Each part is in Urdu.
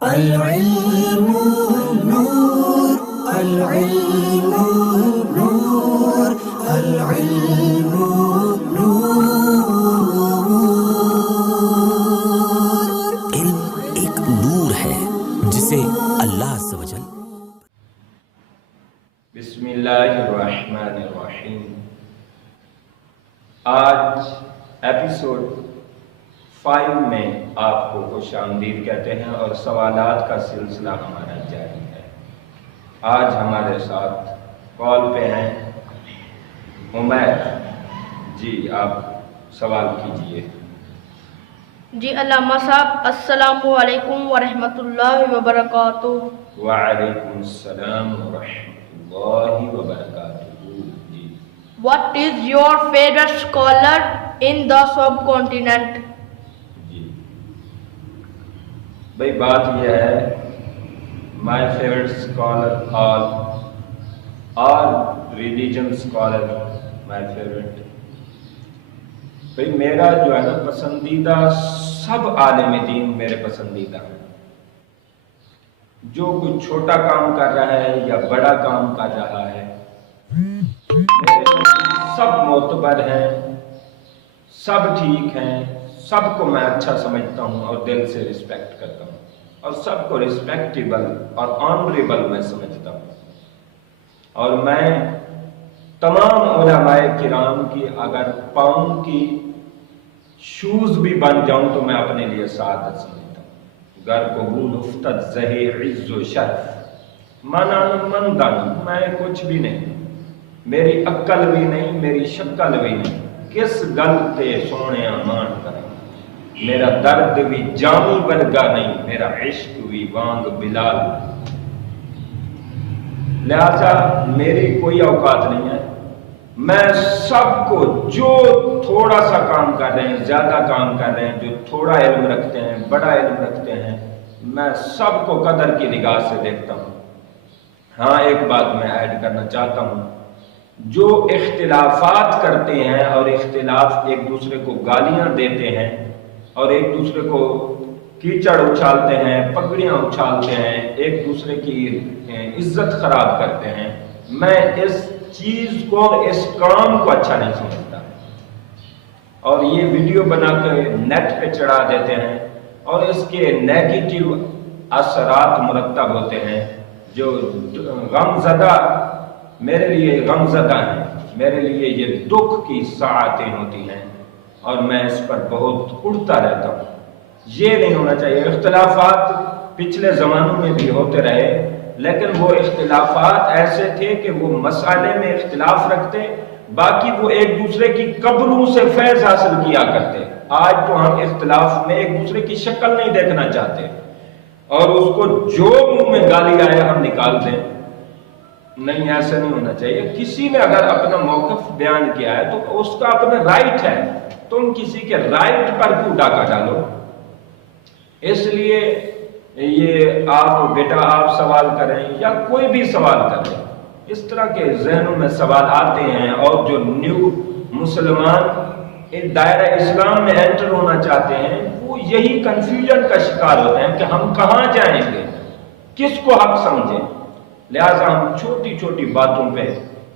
العلم نور العلم نور العلم نور علم ایک نور ہے جسے اللہ عز و جل بسم اللہ الرحمن الرحیم۔ آج ایپیسوڈ 5 میں آپ کو خوش آمدید کہتے ہیں اور سوالات کا سلسلہ ہمارا جاری ہے۔ آج ہمارے ساتھ کال پہ ہیں عمیر جی، آپ سوال کیجئے۔ جی علامہ صاحب، السلام علیکم ورحمۃ اللہ وبرکاتہ۔ وعلیکم السلام ورحمۃ اللہ وبرکاتہ۔ جی، What is your favorite scholar in the subcontinent؟ جی بھائی، بات یہ ہے، my favorite scholar all religion scholar my favorite۔ بھائی میرا جو ہے نا پسندیدہ، سب عالم دین میرے پسندیدہ ہیں۔ جو کوئی چھوٹا کام کر رہا ہے یا بڑا کام کر رہا ہے، میرے سب معتبر ہیں، سب ٹھیک ہیں، سب کو میں اچھا سمجھتا ہوں اور دل سے رسپیکٹ کرتا ہوں، اور سب کو رسپیکٹیبل اور آنریبل میں سمجھتا ہوں۔ اور میں تمام علماء کرام کی اگر پاؤں کی شوز بھی بن جاؤں تو میں اپنے لیے سعادت سمجھتا ہوں۔ گر قبول افتد زہی عز و شرف، من دان، میں کچھ بھی نہیں، میری عقل بھی نہیں، میری شکل بھی نہیں، کس گل تے سونے مان کریں، میرا درد بھی جامی ورگا نہیں، میرا عشق بھی وانگ بلال۔ لہذا میری کوئی اوقات نہیں ہے، میں سب کو جو تھوڑا سا کام کر رہے ہیں، زیادہ کام کر رہے ہیں، جو تھوڑا علم رکھتے ہیں، بڑا علم رکھتے ہیں، میں سب کو قدر کی نگاہ سے دیکھتا ہوں۔ ہاں، ایک بات میں ایڈ کرنا چاہتا ہوں، جو اختلافات کرتے ہیں اور اختلاف ایک دوسرے کو گالیاں دیتے ہیں اور ایک دوسرے کو کیچڑ اچھالتے ہیں، پگڑیاں اچھالتے ہیں، ایک دوسرے کی عزت خراب کرتے ہیں، میں اس چیز کو، اس کام کو اچھا نہیں سمجھتا۔ اور یہ ویڈیو بنا کے نیٹ پہ چڑھا دیتے ہیں اور اس کے نیگیٹو اثرات مرتب ہوتے ہیں، جو غم زدہ، میرے لیے غم زدہ ہیں، میرے لیے یہ دکھ کی ساعتیں ہوتی ہیں اور میں اس پر بہت اڑتا رہتا ہوں۔ یہ نہیں ہونا چاہیے۔ اختلافات پچھلے زمانوں میں بھی ہوتے رہے، لیکن وہ اختلافات ایسے تھے کہ وہ مسئلے میں اختلاف رکھتے، باقی وہ ایک دوسرے کی قبروں سے فیض حاصل کیا کرتے۔ آج تو ہم اختلاف میں ایک دوسرے کی شکل نہیں دیکھنا چاہتے اور اس کو جو منہ میں گالی آئے ہم نکال دیں۔ نہیں، ایسا نہیں ہونا چاہیے۔ کسی نے اگر اپنا موقف بیان کیا ہے تو اس کا اپنا رائٹ ہے، تم کسی کے رائٹ پر کیوں ڈاکہ ڈالو؟ اس لیے یہ آپ بیٹا آپ سوال کریں یا کوئی بھی سوال کریں، اس طرح کے ذہنوں میں سوال آتے ہیں، اور جو نیو مسلمان دائرہ اسلام میں انٹر ہونا چاہتے ہیں وہ یہی کنفیوژن کا شکار ہوتے ہیں کہ ہم کہاں جائیں گے، کس کو حق سمجھیں۔ لہٰذا ہم چھوٹی چھوٹی باتوں پہ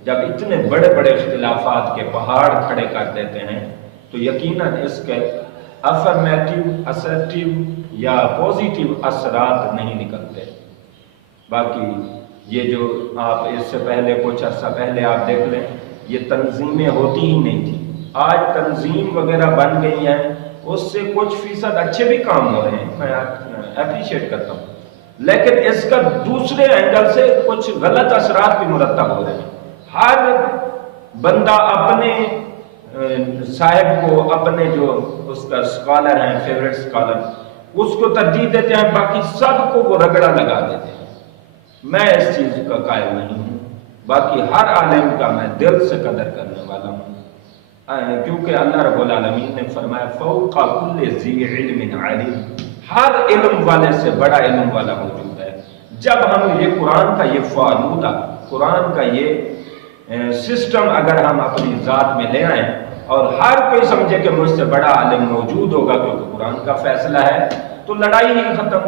جب اتنے بڑے بڑے اختلافات کے پہاڑ کھڑے کر دیتے ہیں تو یقیناً اس کے افرمیٹیو، اسرٹیو یا پوزیٹیو اثرات نہیں نکلتے۔ باقی یہ جو آپ اس سے پہلے کچھ عرصہ پہلے آپ دیکھ لیں، یہ تنظیمیں ہوتی ہی نہیں تھی، آج تنظیم وغیرہ بن گئی ہیں، اس سے کچھ فیصد اچھے بھی کام ہو رہے ہیں، میں اپریشیٹ کرتا ہوں، لیکن اس کا دوسرے اینگل سے کچھ غلط اثرات بھی مرتب ہو رہے ہیں۔ ہر بندہ اپنے صاحب کو، اپنے جو اس کا اسکالر ہیں، فیوریٹ اسکالر، اس کو ترجیح دیتے ہیں، باقی سب کو وہ رگڑا لگا دیتے ہیں۔ میں اس چیز کا قائل نہیں ہوں، باقی ہر عالم کا میں دل سے قدر کرنے والا ہوں، کیونکہ اللہ رب العالمین نے فرمایا فوق کل ذی علم علیم، ہر علم والے سے بڑا علم والا موجود ہے۔ جب ہم یہ قرآن کا یہ فارمولہ، قرآن کا یہ سسٹم اگر ہم اپنی ذات میں لے آئیں اور ہر کوئی سمجھے کہ مجھ سے بڑا عالم موجود ہوگا کیونکہ قرآن کا فیصلہ ہے، تو لڑائی ہی ختم۔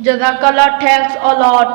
Jazakallah, thanks a lot.